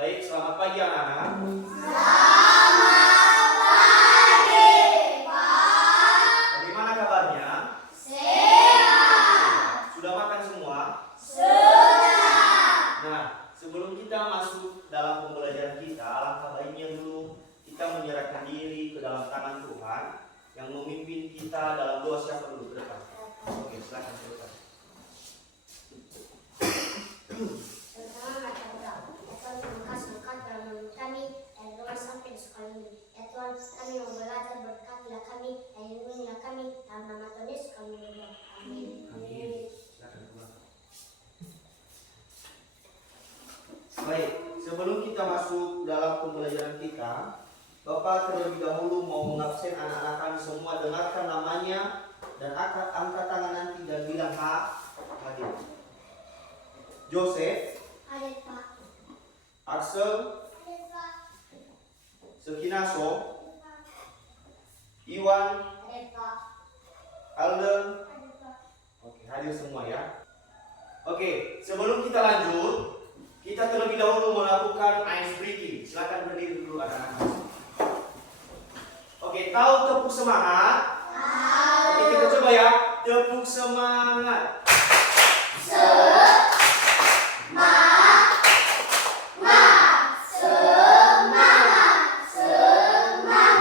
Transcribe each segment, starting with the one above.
Baik, selamat pagi anak-anak. Selamat pagi, Pak. Bagaimana kabarnya? Sehat. Sudah makan semua? Sudah. Nah, sebelum kita masuk dalam pembelajaran kita, alangkah baiknya dulu kita menyerahkan diri ke dalam tangan Tuhan yang memimpin kita dalam doa. Siapa dulu ke depan? Oke, silakan ke depan. Pertama baca doa. Ya Tuhan, terima kasih berkat dalam hidup kami dan Tuhan sampai di sekolah ini. Ya Tuhan, kami mau belajar, berkatilah kami dan lindungilah kami dalam nama Tuhan Yesus kami berdoa. Amin. Amin. Silakan pulang. Baik, sebelum kita masuk dalam pembelajaran kita, Bapak terlebih dahulu mau mengabsen anak-anak kami semua. Dengarkan namanya dan angkat tangan nanti dan bilang hadir. Joseph, Hadir Pak. Axel, Hadir Pak. Sekinaso, Iwan, Hadir Pak. Alden. Hadir Pak. Oke, hadir semua ya. Oke, sebelum kita lanjut, kita terlebih dahulu melakukan ice breaking. Silakan berdiri dulu anak-anak. Oke, tahu tepuk semangat? Oke, kita coba ya. Tepuk semangat.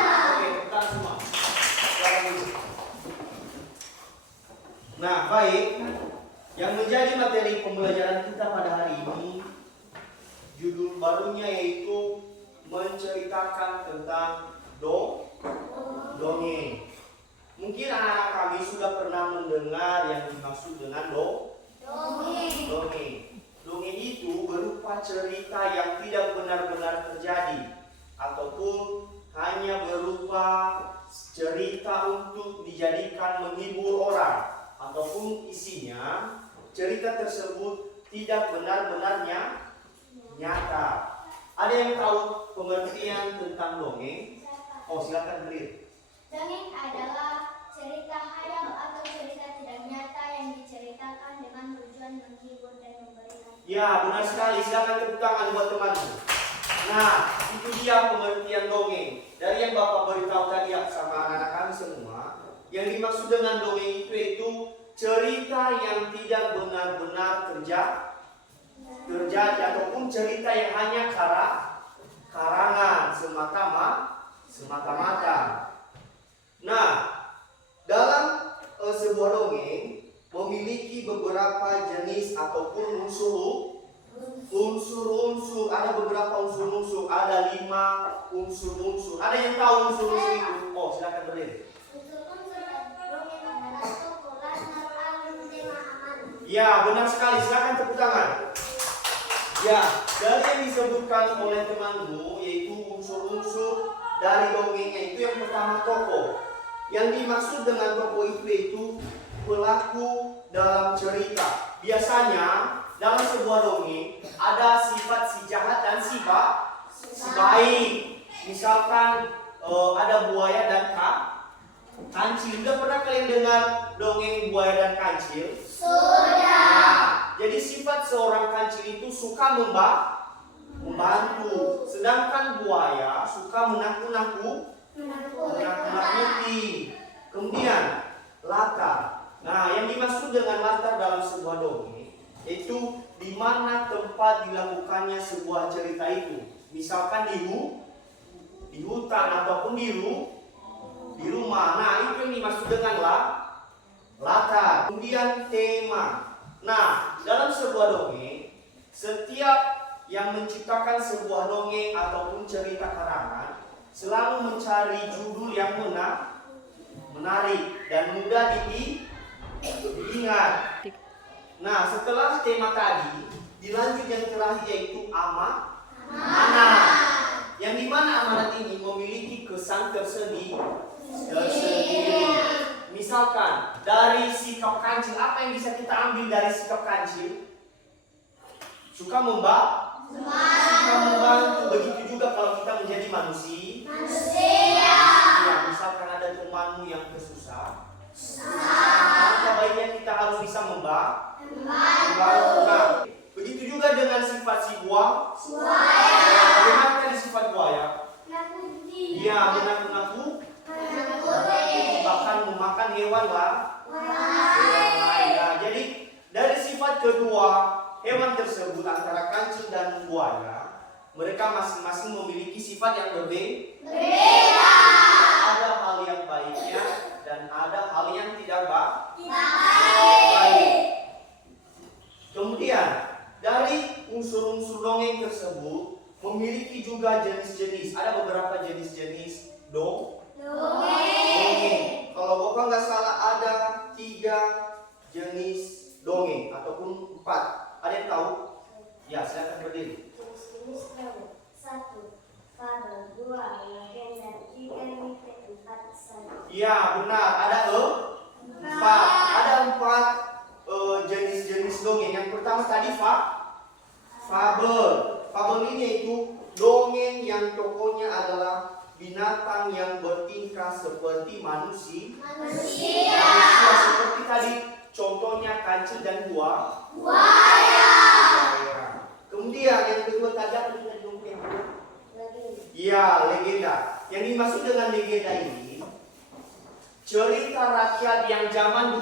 Oke, tepuk tangan semua. Silakan duduk. Nah, baik. Yang menjadi materi pembelajaran kita pada hari ini, judul barunya yaitu menceritakan tentang dongeng. Mungkin anak-anak kami sudah pernah mendengar yang dimaksud dengan dongeng. Dongeng itu berupa cerita yang tidak benar-benar terjadi ataupun hanya berupa cerita untuk dijadikan menghibur orang, ataupun isinya cerita tersebut tidak benar-benar nyata. Ada yang tahu pengertian tentang dongeng? Oh, silakan berdiri. Dongeng adalah cerita hayal atau cerita tidak nyata yang diceritakan dengan tujuan menghibur dan memberikan. Ya, benar sekali. Silakan tepuk tangan buat temanmu. Nah, itu dia pengertian dongeng. Dari yang Bapak beritahu tadi sama anak-anak kami semua, yang dimaksud dengan dongeng itu cerita yang tidak benar-benar terjadi ataupun cerita yang hanya karangan semata-mata. Nah, dalam sebuah dongeng memiliki beberapa jenis ataupun unsur-unsur. Ada beberapa unsur-unsur, ada 5 unsur-unsur. Ada yang tahu unsur-unsur itu? Oh, silakan berdiri. Unsur-unsur dongeng adalah tokoh, latar, alur, tema, amanah. Ya, benar sekali. Silakan tepuk tangan. Ya, dari yang disebutkan oleh temanmu yaitu unsur-unsur dari dongengnya itu yang pertama tokoh. Yang dimaksud dengan tokoh itu pelaku dalam cerita. Biasanya dalam sebuah dongeng ada sifat si jahat dan si baik. Misalkan ada buaya dan kancil. Sudah pernah kalian dengar dongeng buaya dan kancil? Sudah. Jadi sifat seorang kancil itu suka membantu, sedangkan buaya suka menakut-nakuti. Kemudian latar. Nah, yang dimaksud dengan latar dalam sebuah dongeng itu di mana tempat dilakukannya sebuah cerita itu. Misalkan di hutan ataupun di rumah. Nah, itu yang dimaksud dengan latar. Kemudian tema. Nah, dalam sebuah dongeng, setiap yang menciptakan sebuah dongeng ataupun cerita karangan selalu mencari judul yang menarik dan mudah diingat. Nah, setelah tema tadi, dilanjut yang terakhir yaitu amanat. Yang dimana amanat ini memiliki kesan tersendiri. Misalkan dari sikap kancil, apa yang bisa kita ambil dari sikap kancil? Suka membantu. Begitu juga kalau kita menjadi manusia. Ya, misalkan ada temanmu yang kesusahan, maka baiknya kita harus bisa membantu. Nah, begitu juga juga dengan sifat si buaya. Bagaimana tadi sifat buaya? Dia mengaku-ngaku, bahkan memakan hewan lah. Nah, jadi dari sifat kedua hewan tersebut antara kancil dan buaya, mereka masing-masing memiliki sifat yang berbeda. Ada hal yang baiknya dan ada hal yang tidak baik. Kemudian dari unsur-unsur dongeng tersebut memiliki juga jenis-jenis. Ada beberapa jenis-jenis dongeng. Kalau Bapak nggak salah ada 3 jenis dongeng ataupun 4. Ada yang tahu? Ya, silakan berdiri. Jenis-jenis dongeng. 1. Fabel. 2. Legenda. 3. Mite. 4. Saga. Ya, benar. Ada 4. Ada 4 jenis-jenis dongeng. Yang pertama tadi fabel. Fabel ini yaitu dongeng yang tokohnya adalah binatang yang bertingkah seperti manusia. Seperti tadi contohnya kancil dan buaya. Kemudian yang kedua tadi apa yang dongeng? Iya, legenda. Yang dimaksud dengan legenda ini cerita rakyat yang zaman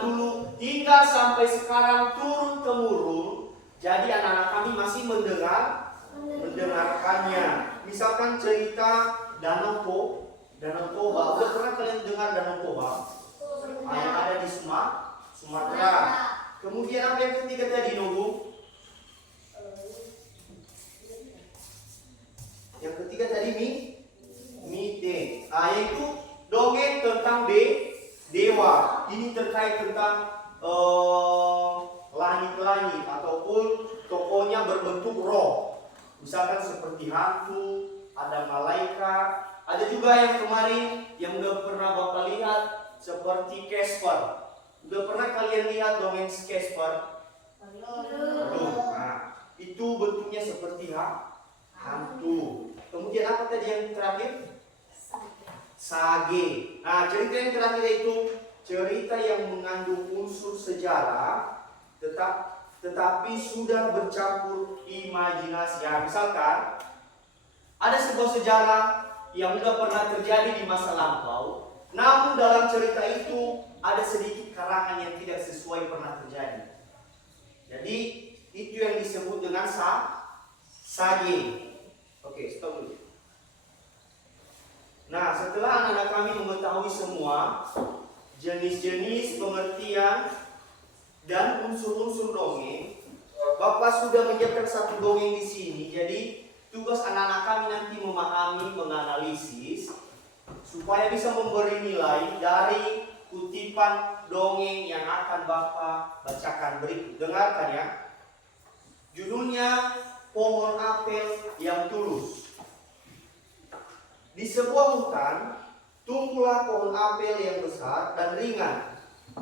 dulu hingga sampai sekarang turun temurun. Jadi anak-anak kami masih mendengarkannya. Misalkan cerita Danau Toba. Udah pernah kalian dengar Danau Toba? Yang ada di Sumatera. Kemudian apa yang ketiga tadi, Nobu? Yang ketiga tadi mite. Yaitu dongeng tentang dewa. Ini terkait tentang langit-langit ataupun tokohnya berbentuk roh. Misalkan seperti hantu, ada malaikat, ada juga yang kemarin yang udah pernah Bapak lihat seperti Casper. Udah pernah kalian lihat dongeng Casper? Belum. Nah, itu bentuknya seperti hantu. Kemudian apa tadi yang terakhir? Sage. Nah, cerita yang terakhir itu cerita yang mengandung unsur sejarah tetapi sudah bercampur imajinasi. Ya, misalkan ada sebuah sejarah yang sudah pernah terjadi di masa lampau, namun dalam cerita itu ada sedikit karangan yang tidak sesuai pernah terjadi. Jadi itu yang disebut dengan sage. Oke, stop dulu. Nah, setelah anak-anak kami mengetahui semua jenis-jenis pengertian dan unsur-unsur dongeng, Bapak sudah menyiapkan satu dongeng di sini. Jadi tugas anak-anak kami nanti memahami, menganalisis supaya bisa memberi nilai dari kutipan dongeng yang akan Bapak bacakan berikut. Dengarkan ya. Judulnya Pohon Apel yang Tulus. Di sebuah hutan tumbuhlah pohon apel yang besar dan ringan.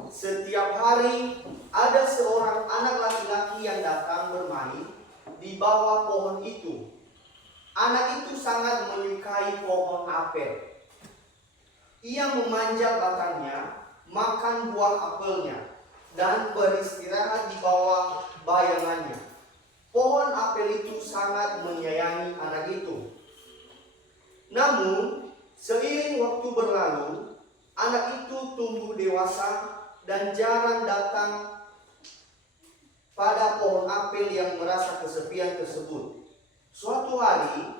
Setiap hari ada seorang anak laki-laki yang datang bermain di bawah pohon itu. Anak itu sangat menyukai pohon apel. Ia memanjat batangnya, makan buah apelnya, dan beristirahat di bawah bayangannya. Pohon apel itu sangat menyayangi anak itu. Namun, seiring waktu berlalu, anak itu tumbuh dewasa dan jarang datang pada pohon apel yang merasa kesepian tersebut. Suatu hari,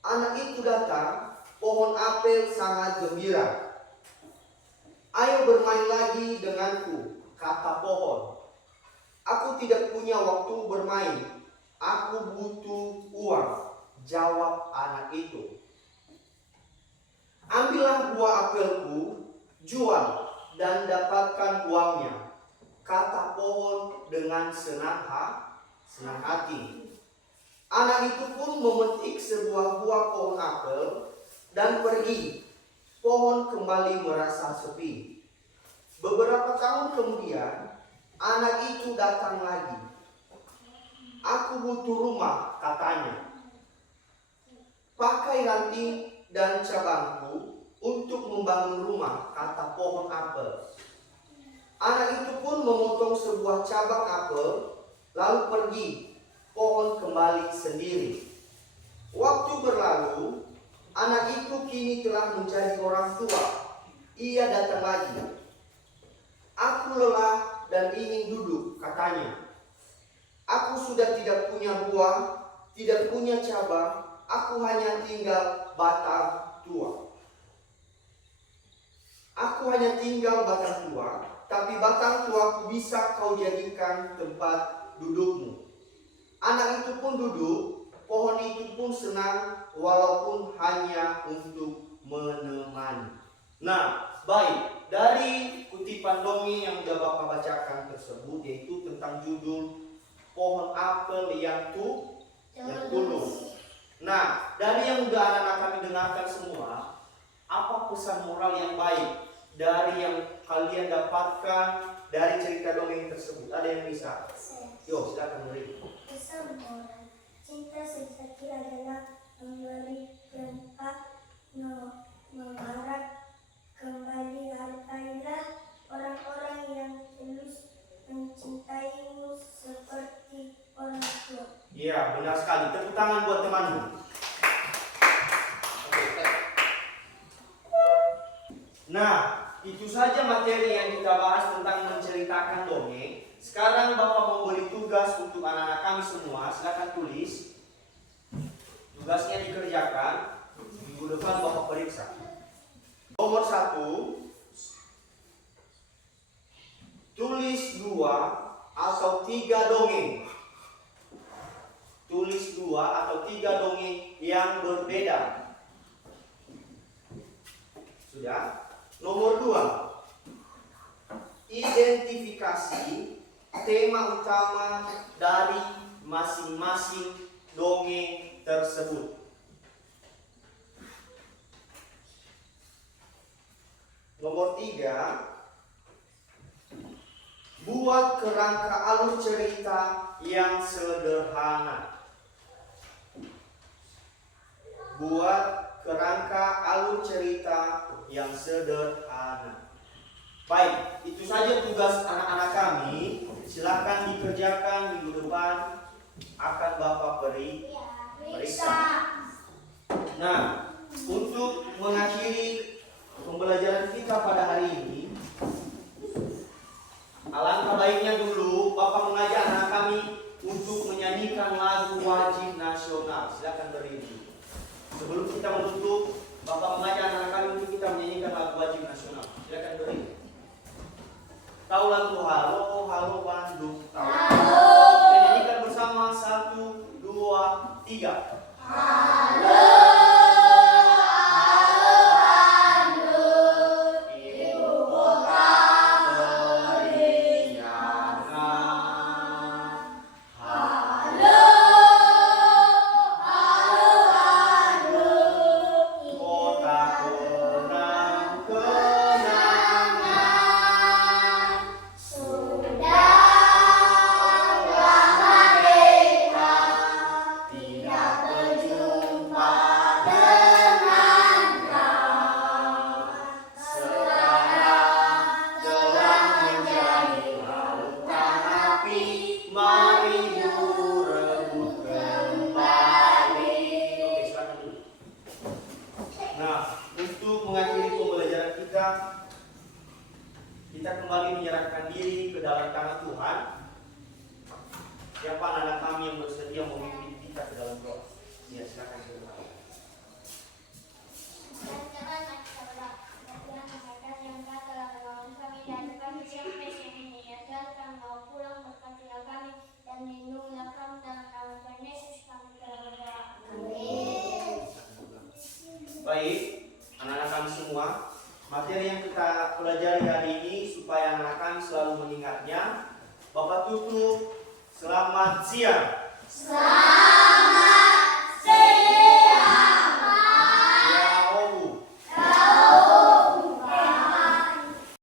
anak itu datang, pohon apel sangat gembira. "Ayo bermain lagi denganku," kata pohon. "Aku tidak punya waktu bermain. Aku butuh uang," jawab anak itu. "Ambillah buah apelku, jual dan dapatkan uangnya," kata pohon dengan senang hati. Anak itu pun memetik sebuah buah pohon apel dan pergi. Pohon kembali merasa sepi. Beberapa tahun kemudian, anak itu datang lagi. "Aku butuh rumah," katanya. "Pakai ranting dan cabangku untuk membangun rumah," kata pohon apel. Anak itu pun memotong sebuah cabang apel, lalu pergi. Pohon kembali sendiri. Waktu berlalu, anak itu kini telah menjadi orang tua. Ia datang lagi. Aku lelah dan ingin duduk, katanya. Aku sudah tidak punya buah, tidak punya cabang, aku hanya tinggal batang tua. Aku hanya tinggal batang tua, tapi batang tuaku bisa kau jadikan tempat dudukmu. Anak itu pun duduk, pohon itu pun senang, walaupun hanya untuk menemani. Nah, baik, dari kutipan dongeng yang sudah Bapak bacakan tersebut, yaitu tentang judul pohon apel yang tulus. Nah, dari yang sudah anak-anak kami dengarkan semua, apa pesan moral yang baik dari yang kalian dapatkan dari cerita dongeng tersebut? Ada yang bisa? Yo, silakan beri. Pesan moral, cinta sejati adalah memberi tempat mengharap kembali. Hargailah orang-orang yang tulus mencintaimu seperti orang tua. Iya, benar sekali. Tepuk tangan buat temanmu. Nah, itu saja materi yang kita bahas tentang menceritakan dongeng. Sekarang Bapak mau beri tugas untuk anak-anak kami semua. Silakan tulis. Tugasnya dikerjakan. Minggu depan Bapak periksa. Nomor 1, tulis 2 atau 3 dongeng. Tulis 2 atau 3 dongeng yang berbeda. Sudah? Nomor 2, identifikasi tema utama dari masing-masing dongeng tersebut. Nomor 3, buat kerangka alur cerita yang sederhana. Buat kerangka alur cerita yang sederhana. Baik, itu saja tugas anak-anak kami. Silakan dikerjakan minggu depan, akan Bapak beri periksa. Nah, untuk mengakhiri pembelajaran kita pada hari ini, alangkah baiknya dulu Bapak mengajak anak kami untuk menyanyikan lagu wajib nasional. Silakan berdiri. Sebelum kita menutup, Bapak mengajak anak kami untuk kita menyanyikan lagu wajib nasional. Silakan berdiri. Tahu lagu Halo Halo Bandung? Tahu? Halo. Kita nyanyikan bersama 1, 2, 3. Halo. Kita kembali menyerahkan diri ke dalam tangan Tuhan. Siapa anak kami yang bersedia memimpin kita ke dalam doa? Ya, silakan. Baik, anak-anak kami semua, materi yang kita pelajari hari ini supaya anak-anak kami selalu mengingatnya. Bapak tutup. Selamat siang.